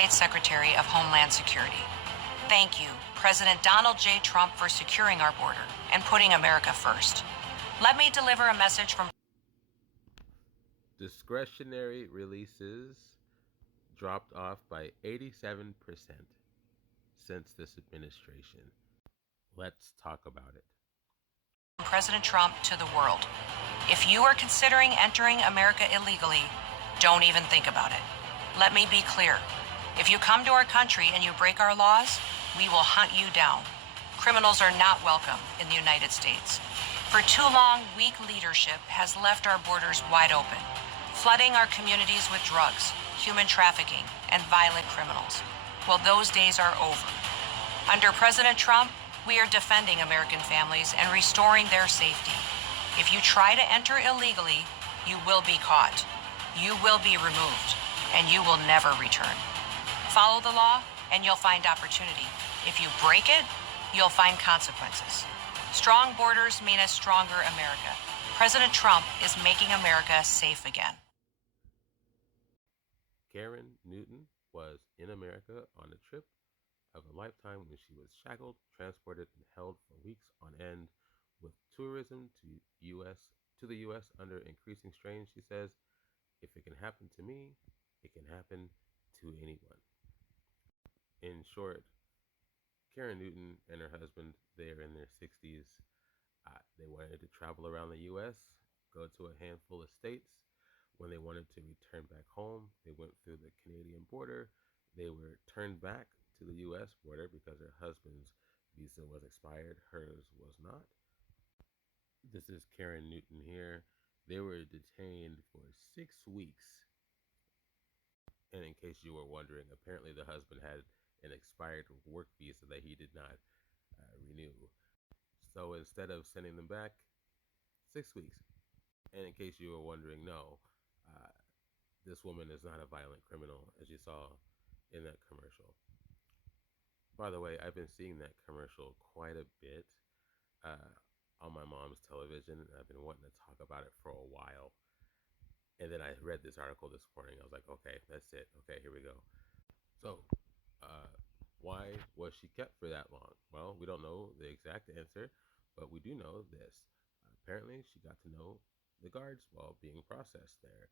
States Secretary of Homeland Security. Thank you, President Donald J. Trump, for securing our border and putting America first. Let me deliver a message from Discretionary releases dropped off by 87% since this administration. Let's talk about it. President Trump to the world. If you are considering entering America illegally, don't even think about it. Let me be clear. If you come to our country and you break our laws, we will hunt you down. Criminals are not welcome in the United States. For too long, weak leadership has left our borders wide open, flooding our communities with drugs, human trafficking, and violent criminals. Well, those days are over. Under President Trump, we are defending American families and restoring their safety. If you try to enter illegally, you will be caught. You will be removed, and you will never return. Follow the law, and you'll find opportunity. If you break it, you'll find consequences. Strong borders mean a stronger America. President Trump is making America safe again. Karen Newton was in America on a trip of a lifetime when she was shackled, transported, and held for weeks on end. With tourism to the US under increasing strain, she says, if it can happen to me, it can happen to anyone. In short, Karen Newton and her husband, they are in their 60s. They wanted to travel around the US, go to a handful of states. When they wanted to return back home, they went through the Canadian border. They were turned back to the US border because her husband's visa was expired, hers was not. This is Karen Newton here. They were detained for 6 weeks. And in case you were wondering, apparently the husband had an expired work visa that he did not renew. So instead of sending them back, 6 weeks. And in case you were wondering, no, uh, this woman is not a violent criminal, as you saw in that commercial. By the way, I've been seeing that commercial quite a bit uh, on my mom's television, and I've been wanting to talk about it for a while. And then I read this article this morning. I was like, okay, that's it. Okay, here we go. So, uh, why was she kept for that long? Well, we don't know the exact answer, but we do know this. Apparently, she got to know the guards while being processed there.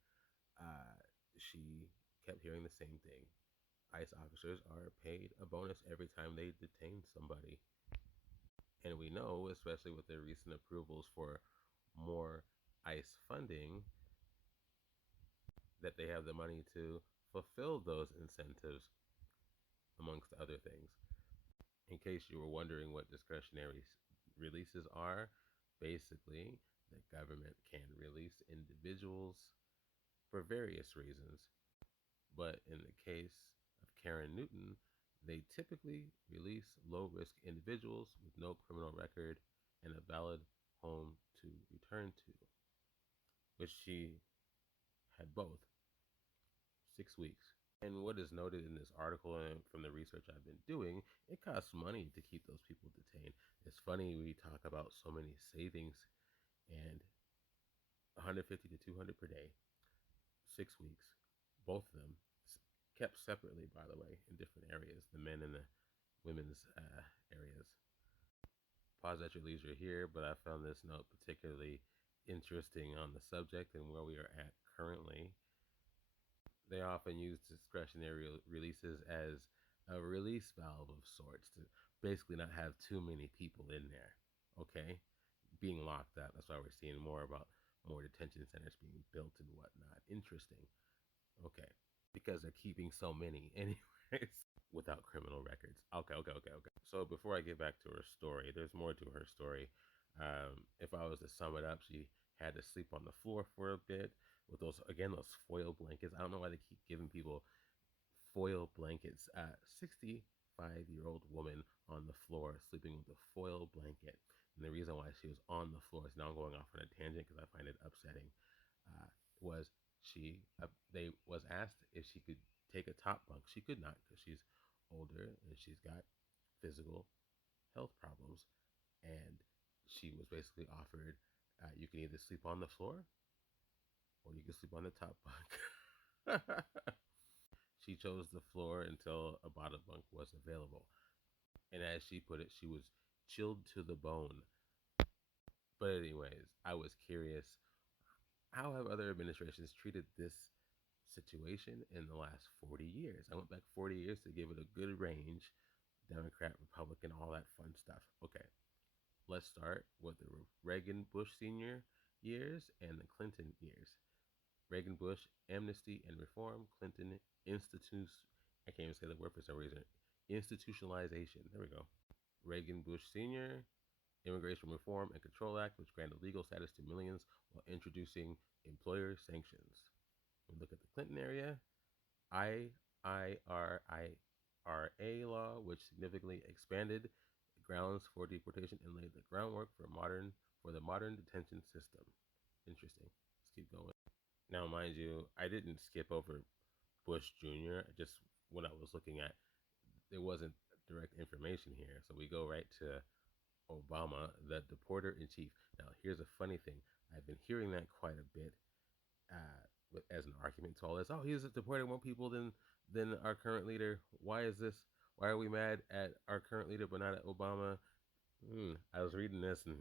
She kept hearing the same thing. ICE officers are paid a bonus every time they detain somebody. And we know, especially with their recent approvals for more ICE funding, that they have the money to fulfill those incentives, amongst other things. In case you were wondering what discretionary releases are, basically, the government can release individuals for various reasons. But in the case of Karen Newton, they typically release low risk individuals with no criminal record and a valid home to return to, which she had both. 6 weeks. And what is noted in this article and from the research I've been doing, it costs money to keep those people detained. It's funny we talk about so many savings and 150 to 200 per day, 6 weeks, both of them kept separately, by the way, in different areas, the men and the women's areas. Pause at your leisure here, but I found this note particularly interesting on the subject and where we are at currently. They often use discretionary releases as a release valve of sorts to basically not have too many people in there, okay? Being locked up. That's why we're seeing more about more detention centers being built and whatnot. Interesting. Okay. Because they're keeping so many, anyways, without criminal records. Okay. So before I get back to her story, there's more to her story. If I was to sum it up, she had to sleep on the floor for a bit with those foil blankets. I don't know why they keep giving people foil blankets. 65-year-old woman on the floor sleeping with a foil blanket. And the reason why she was on the floor is now I'm going off on a tangent because I find it upsetting. Was they was asked if she could take a top bunk. She could not because she's older and she's got physical health problems. And she was basically offered, you can either sleep on the floor or you can sleep on the top bunk. She chose the floor until a bottom bunk was available. And as she put it, she was chilled to the bone. But, anyways, I was curious, how have other administrations treated this situation in the last 40 years? I went back 40 years to give it a good range, Democrat, Republican, all that fun stuff. Okay, let's start with the Reagan Bush senior years and the Clinton years. Reagan Bush, amnesty and reform. Clinton, institutes. I can't even say the word for some reason. Institutionalization. There we go. Reagan Bush Sr., Immigration Reform and Control Act, which granted legal status to millions while introducing employer sanctions. We look at the Clinton area, IIRIRA law, which significantly expanded grounds for deportation and laid the groundwork for the modern detention system. Interesting. Let's keep going. Now, mind you, I didn't skip over Bush Jr. Just when I was looking at, there wasn't direct information here, so we go right to Obama, the deporter in chief. Now, here's a funny thing. I've been hearing that quite a bit as an argument to all this. Oh, he's deporting more people than our current leader. Why is this? Why are we mad at our current leader but not at Obama? I was reading this and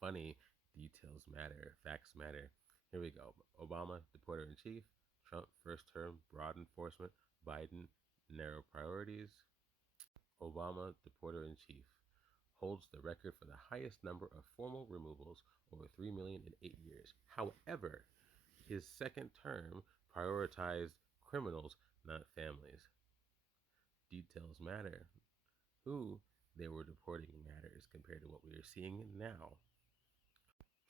funny. Details matter. Facts matter. Here we go. Obama, deporter in chief. Trump, first term, broad enforcement. Biden, narrow priorities. Obama, deporter in chief, holds the record for the highest number of formal removals, over 3 million in 8 years. However, his second term prioritized criminals, not families. Details matter. Who they were deporting matters compared to what we are seeing now.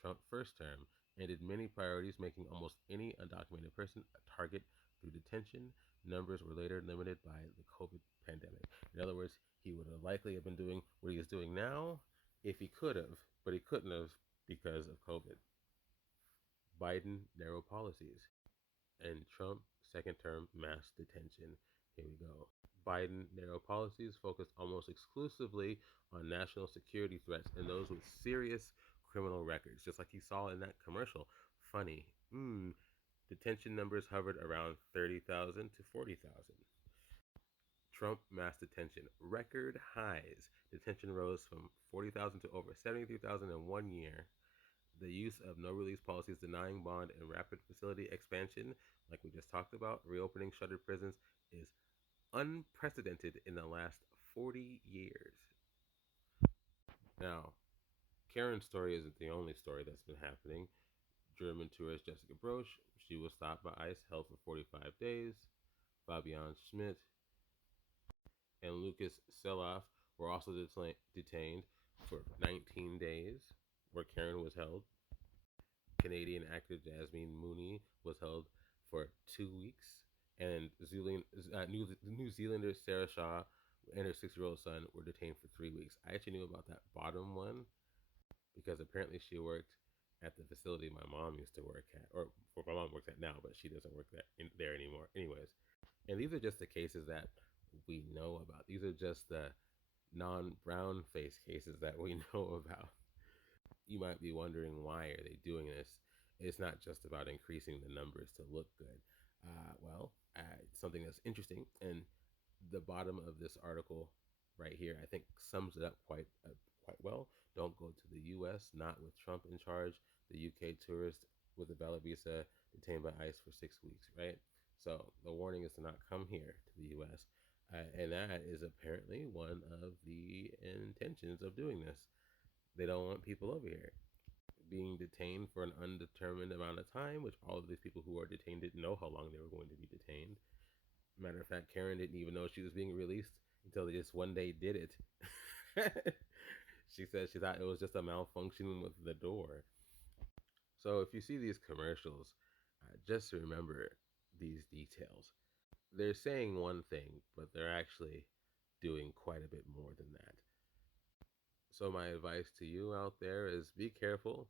Trump first term ended many priorities, making almost any undocumented person a target through detention. Numbers were later limited by the COVID pandemic. In other words, he would have likely have been doing what he is doing now if he could have, but he couldn't have because of COVID. Biden, narrow policies. And Trump, second term, mass detention. Here we go. Biden, narrow policies focused almost exclusively on national security threats and those with serious criminal records, just like you saw in that commercial. Funny. Detention numbers hovered around 30,000 to 40,000. Trump mass detention. Record highs. Detention rose from 40,000 to over 73,000 in 1 year. The use of no release policies denying bond and rapid facility expansion, like we just talked about, reopening shuttered prisons, is unprecedented in the last 40 years. Now, Karen's story isn't the only story that's been happening. German tourist Jessica Brosch, she was stopped by ICE, held for 45 days. Fabian Schmidt and Lucas Seloff were also detained for 19 days, where Karen was held. Canadian actor Jasmine Mooney was held for 2 weeks, and New Zealander Sarah Shaw and her 6-year-old son were detained for 3 weeks. I actually knew about that bottom one because apparently she worked at the facility my mom used to work at, or my mom works at now, but she doesn't work there anymore. Anyways, and these are just the cases that we know about. These are just the non-brown face cases that we know about. You might be wondering, why are they doing this? It's not just about increasing the numbers to look good. Something that's interesting, and the bottom of this article right here, I think sums it up quite well. Don't go to the U.S., not with Trump in charge. The UK tourist with a valid visa detained by ICE for 6 weeks, right? So the warning is to not come here to the U.S. And that is apparently one of the intentions of doing this. They don't want people over here being detained for an undetermined amount of time, which all of these people who are detained didn't know how long they were going to be detained. Matter of fact, Karen didn't even know she was being released until they just one day did it. She said she thought it was just a malfunction with the door. So if you see these commercials, just remember these details. They're saying one thing, but they're actually doing quite a bit more than that. So my advice to you out there is be careful.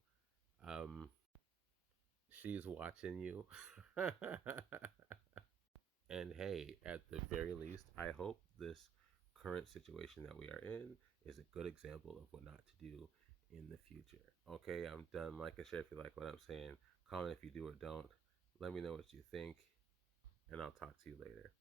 She's watching you. And hey, at the very least, I hope this current situation that we are in is a good example of what not to do in the future. Okay, I'm done. Like and share if you like what I'm saying. Comment if you do or don't. Let me know what you think, and I'll talk to you later.